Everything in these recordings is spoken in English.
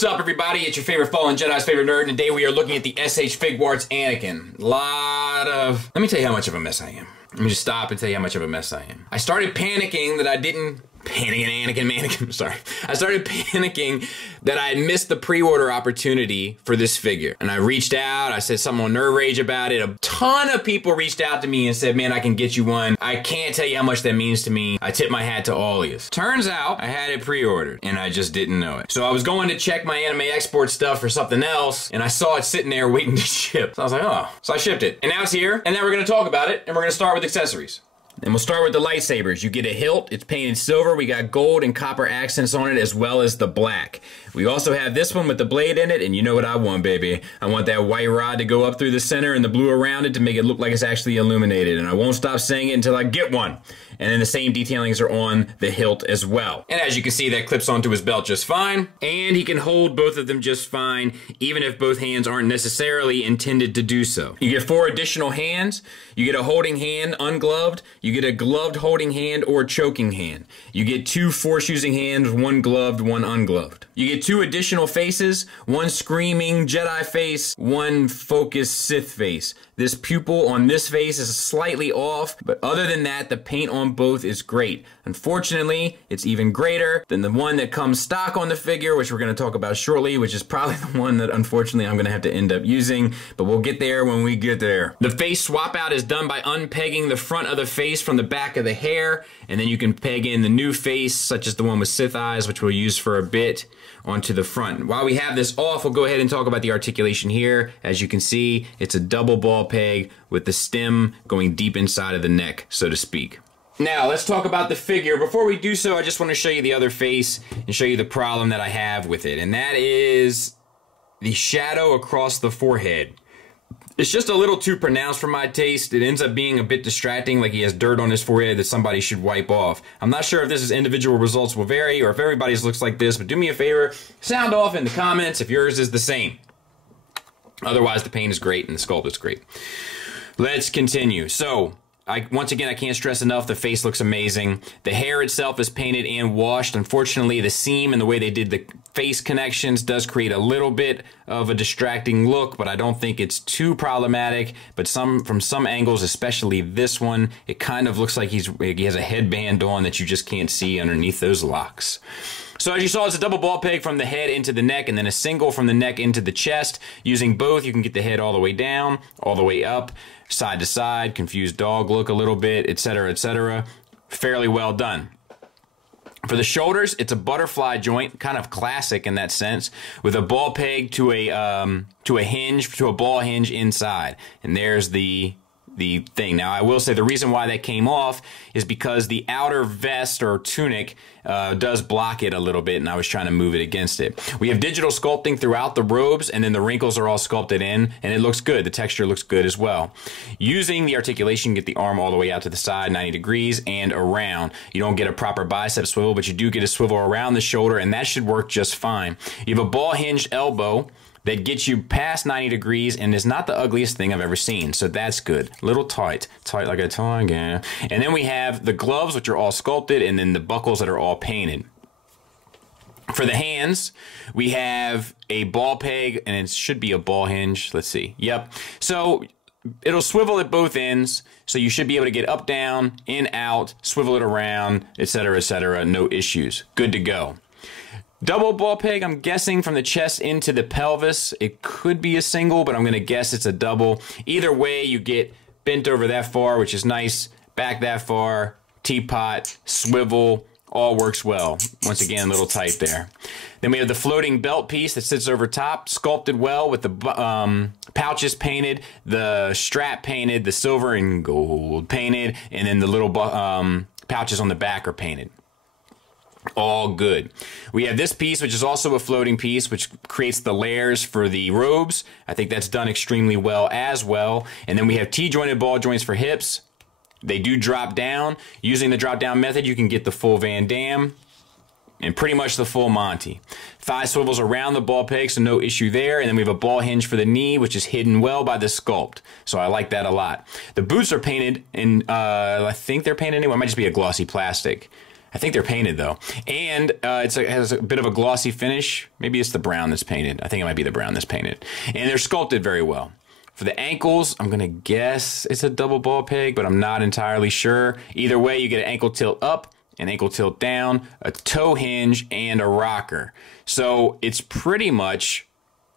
What's up, everybody? It's your favorite fallen Jedi's favorite nerd, and today we are looking at the SH Figuarts Anakin. Let me tell you how much of a mess I am. Let me just stop and tell you how much of a mess I am. I started panicking that I didn't... I started panicking that I had missed the pre-order opportunity for this figure. And I reached out, I said something on Nerd Rage about it. A ton of people reached out to me and said, man, I can get you one. I can't tell you how much that means to me. I tip my hat to all of you. Turns out I had it pre-ordered and I just didn't know it. So I was going to check my anime export stuff for something else and I saw it sitting there waiting to ship. So I was like, oh. So I shipped it. And now it's here, and now we're gonna talk about it, and we're gonna start with accessories. And we'll start with the lightsabers. You get a hilt, it's painted silver, we got gold and copper accents on it as well as the black. We also have this one with the blade in it, and you know what I want, baby. I want that white rod to go up through the center and the blue around it to make it look like it's actually illuminated, and I won't stop saying it until I get one. And then the same detailings are on the hilt as well. And as you can see, that clips onto his belt just fine, and he can hold both of them just fine, even if both hands aren't necessarily intended to do so. You get 4 additional hands. You get a holding hand, ungloved. You get a gloved holding hand or choking hand. You get 2 force-using hands, 1 gloved, 1 ungloved. You get 2 additional faces, 1 screaming Jedi face, 1 focused Sith face. This pupil on this face is slightly off, but other than that, the paint on both is great. Unfortunately, it's even greater than the one that comes stock on the figure, which we're going to talk about shortly, which is probably the one that unfortunately I'm going to have to end up using, but we'll get there when we get there. The face swap out is done by unpegging the front of the face from the back of the hair, and then you can peg in the new face, such as the one with Sith eyes, which we'll use for a bit, onto the front. While we have this off, we'll go ahead and talk about the articulation here. As you can see, it's a double ball peg with the stem going deep inside of the neck, so to speak. Now, let's talk about the figure. Before we do so, I just want to show you the other face and show you the problem that I have with it, and that is the shadow across the forehead. It's just a little too pronounced for my taste. It ends up being a bit distracting, like he has dirt on his forehead that somebody should wipe off. I'm not sure if this is individual results will vary or if everybody's looks like this, but do me a favor, sound off in the comments if yours is the same. Otherwise, the paint is great and the sculpt is great. Let's continue. So, once again, I can't stress enough, the face looks amazing. The hair itself is painted and washed. Unfortunately, the seam and the way they did the face connections does create a little bit of a distracting look, but I don't think it's too problematic. But from some angles, especially this one, it kind of looks like he has a headband on that you just can't see underneath those locks. So as you saw, it's a double ball peg from the head into the neck and then a single from the neck into the chest. Using both, you can get the head all the way down, all the way up, side to side, confused dog look a little bit, etc., etc. Fairly well done. For the shoulders, it's a butterfly joint, kind of classic in that sense, with a ball peg to a ball hinge inside. And there's the thing. Now, I will say the reason why that came off is because the outer vest or tunic does block it a little bit, and I was trying to move it against it. We have digital sculpting throughout the robes, and then the wrinkles are all sculpted in, and it looks good. The texture looks good as well. Using the articulation, you get the arm all the way out to the side, 90 degrees, and around. You don't get a proper bicep swivel, but you do get a swivel around the shoulder, and that should work just fine. You have a ball-hinged elbow that gets you past 90 degrees and is not the ugliest thing I've ever seen, so that's good. A little tight like a tiger. And then we have the gloves, which are all sculpted, and then the buckles that are all painted. For the hands, we have a ball peg, and it should be a ball hinge. Let's see. Yep. So it'll swivel at both ends, so you should be able to get up, down, in, out, swivel it around, etc., etc. No issues. Good to go. Double ball peg, I'm guessing from the chest into the pelvis. It could be a single, but I'm going to guess it's a double. Either way, you get bent over that far, which is nice, back that far, teapot, swivel, all works well. Once again, a little tight there. Then we have the floating belt piece that sits over top, sculpted well with the pouches painted, the strap painted, the silver and gold painted, and then the little pouches on the back are painted. All good. We have this piece, which is also a floating piece, which creates the layers for the robes. I think that's done extremely well as well. And then we have T-jointed ball joints for hips. They do drop down. Using the drop down method, you can get the full Van Damme and pretty much the full Monty. Thigh swivels around the ball peg, so no issue there. And then we have a ball hinge for the knee, which is hidden well by the sculpt. So I like that a lot. The boots are painted in, I think they're painted anyway. It might just be a glossy plastic. I think they're painted though. And it has a bit of a glossy finish. Maybe it's the brown that's painted. I think it might be the brown that's painted. And they're sculpted very well. For the ankles, I'm gonna guess it's a double ball peg, but I'm not entirely sure. Either way, you get an ankle tilt up, an ankle tilt down, a toe hinge, and a rocker. So it's pretty much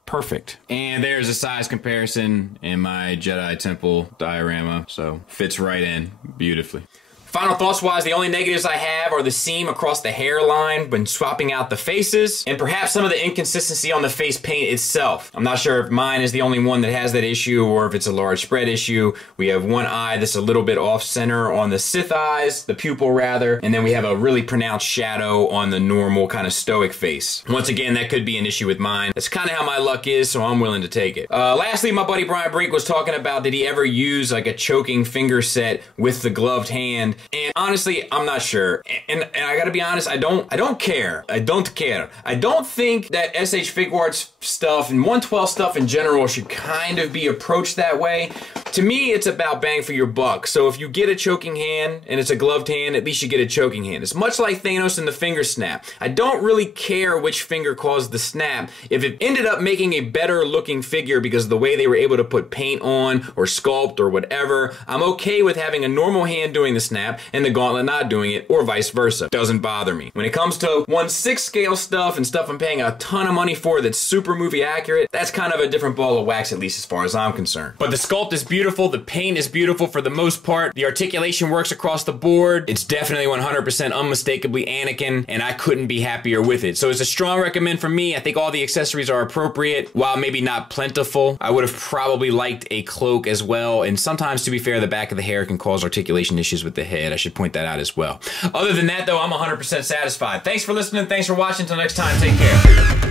perfect. And there's a size comparison in my Jedi Temple diorama, so fits right in beautifully. Final thoughts wise, the only negatives I have are the seam across the hairline when swapping out the faces, and perhaps some of the inconsistency on the face paint itself. I'm not sure if mine is the only one that has that issue or if it's a large spread issue. We have one eye that's a little bit off center on the Sith eyes, the pupil rather, and then we have a really pronounced shadow on the normal kind of stoic face. Once again, that could be an issue with mine. That's kind of how my luck is, so I'm willing to take it. Lastly, my buddy Brian Brink was talking about, did he ever use like a choking finger set with the gloved hand? And honestly, I'm not sure. And I gotta be honest, I don't care. I don't care. I don't think that SH Figuarts stuff and 112 stuff in general should kind of be approached that way. To me, it's about bang for your buck. So if you get a choking hand and it's a gloved hand, at least you get a choking hand. It's much like Thanos and the finger snap. I don't really care which finger caused the snap. If it ended up making a better looking figure because of the way they were able to put paint on or sculpt or whatever, I'm okay with having a normal hand doing the snap and the gauntlet not doing it, or vice versa. Doesn't bother me. When it comes to 1/6 scale stuff and stuff I'm paying a ton of money for that's super movie accurate, that's kind of a different ball of wax, at least as far as I'm concerned. But the sculpt is beautiful, the paint is beautiful for the most part, the articulation works across the board, it's definitely 100% unmistakably Anakin, and I couldn't be happier with it. So it's a strong recommend from me. I think all the accessories are appropriate, while maybe not plentiful. I would have probably liked a cloak as well, and sometimes, to be fair, the back of the hair can cause articulation issues with the head. I should point that out as well. Other than that though, I'm 100% satisfied. Thanks for listening, thanks for watching, until next time, take care.